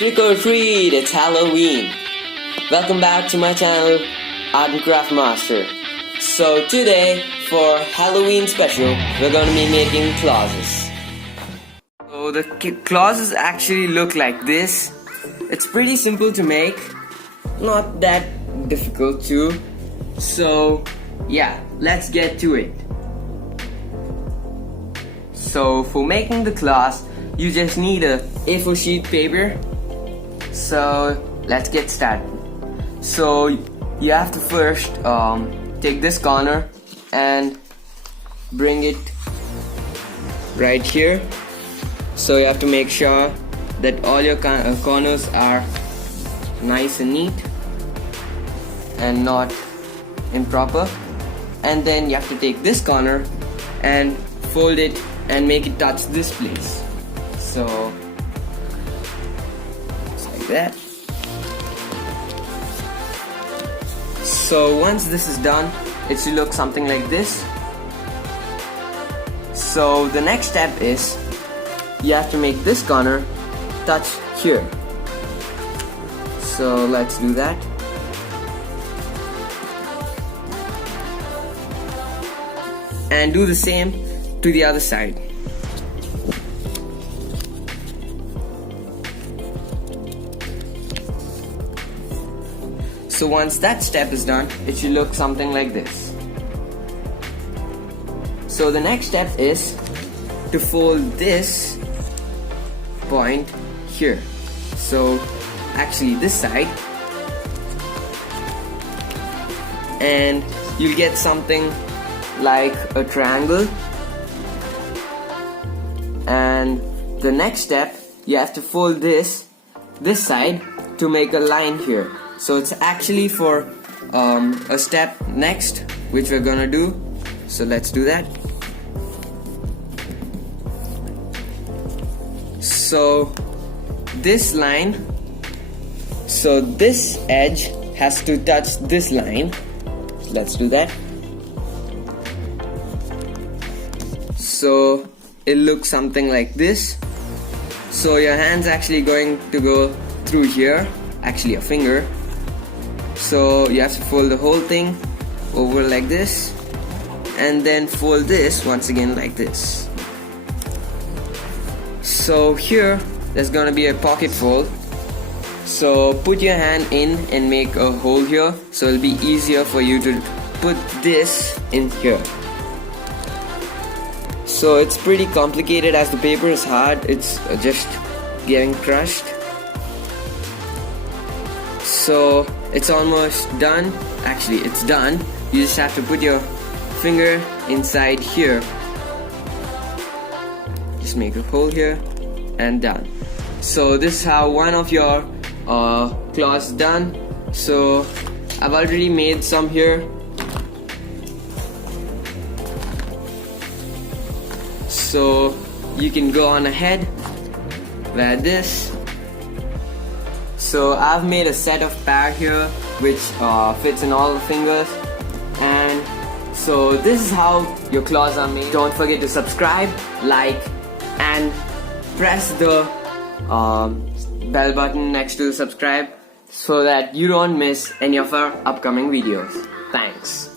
Trick or treat, it's Halloween. Welcome back to my channel, Art and Craft Master. So today, for Halloween special, we're going to be making clauses. So the clauses actually look like this. It's pretty simple to make, not that difficult too. So yeah, let's get to it. So for making the clause, you just need a A4 sheet paper. So let's get started. So you have to first take this corner and bring it right here. So you have to make sure that all your corners are nice and neat and not improper. And then you have to take this corner and fold it and make it touch this place. So just like that. So once this is done, it should look something like this. So the next step is you have to make this corner touch here. So let's do that. And do the same to the other side. So once that step is done, it should look something like this. So the next step is to fold this point here. So actually this side, and you'll get something like a triangle. And the next step, you have to fold this side to make a line here. So it's actually for a step next, which we're gonna do. So let's do that. So this line, so this edge has to touch this line. Let's do that. So it looks something like this. So your hand's actually going to go through here, actually a finger. So you have to fold the whole thing over like this, and then fold this once again like this. So here there's gonna be a pocket fold. So put your hand in and make a hole here, so it'll be easier for you to put this in here. So it's pretty complicated as the paper is hard, it's just getting crushed. So it's almost done. Actually, it's done. You just have to put your finger inside here. Just make a hole here and done. So this is how one of your claws done. So I've already made some here. So you can go on ahead, wear this. So I've made a set of pair here which fits in all the fingers, and so this is how your claws are made. Don't forget to subscribe, like, and press the bell button next to the subscribe so that you don't miss any of our upcoming videos. Thanks.